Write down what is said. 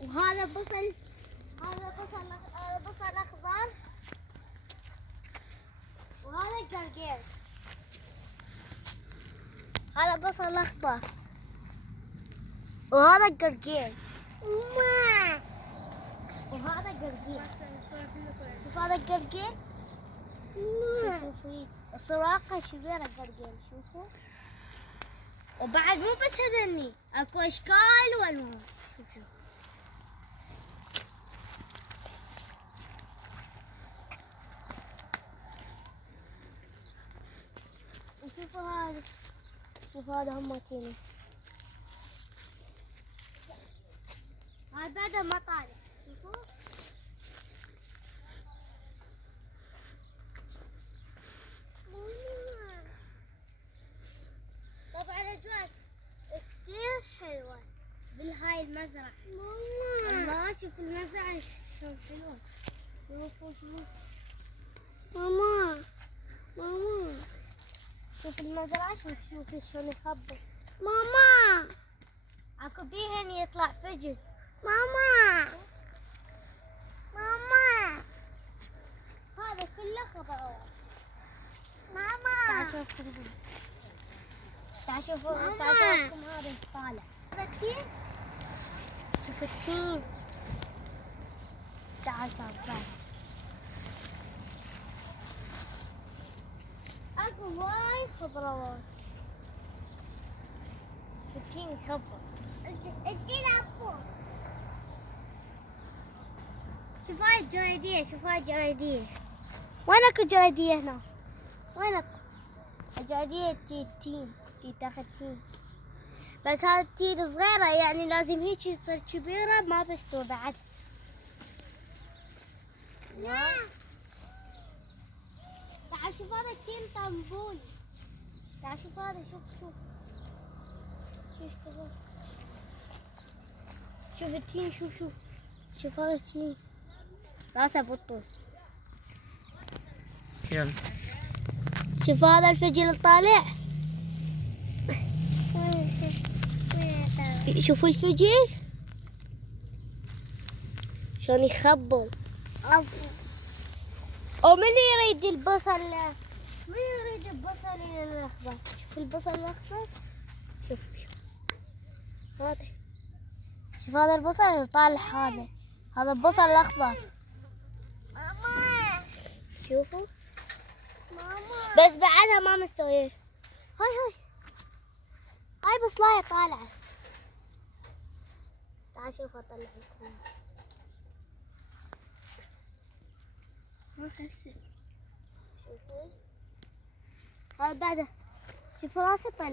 وهذا بصل، هذا بصل أخضر، وهذا جرجير. هذا بصل أخضر وهذا جرجير. وهذا جرجير. شوف هذا الجرجير. شوفوا الصراقة شبيرة جرجير. شوفوا. وبعد مو بس هذني، اكو اشكال والوان. شوف وشوفوا هذا، شوفوا هذا هم تيني. هذا ما طالع. شوفوا. طبعا الاجواء كثير حلوة بالهاي المزرعة. الله شوف المزرعة شلون حلوة. شوفوا شوف. ماما شوف المزرعة، شوف شلون يخبط. ماما اكو بيهن يطلع فجل. ماما هذا كله خضروات. تعال شوف. تعال شوفوا هذا طالع. هذا تين. شوف التين. تعال تعال. اكو وايد خضروات. التين يخبط. التين اكو. شوف هاي الجريدية. شوف هاي الجريدية. وين اكو جريدية هنا؟ وين اكو؟ الجريدية تين تاخذ تين. بس هذا التين صغيرة، يعني لازم هيك تصير كبيرة ما بشتو بعد. لا. تعال شوف هذا التين طنبول. تعال شوف هذا. شوف شوف التين. شوف هذا التين راسه بالطول. يلا شوف هذا الفجل الطالع. شوفوا الفجل شلون يخبل. ومن يريد البصل؟ من يريد البصل الأخضر؟ شوف البصل الأخضر. شوف هذا. شوف هذا البصل طالع. هذا البصل الأخضر. شوفوا. بس بعدها ما مستوية. هاي بصلاية طالعة. تعال شوف اطلع لكم. شوفوا. هاي بعدها. شوفوا راسه طلع.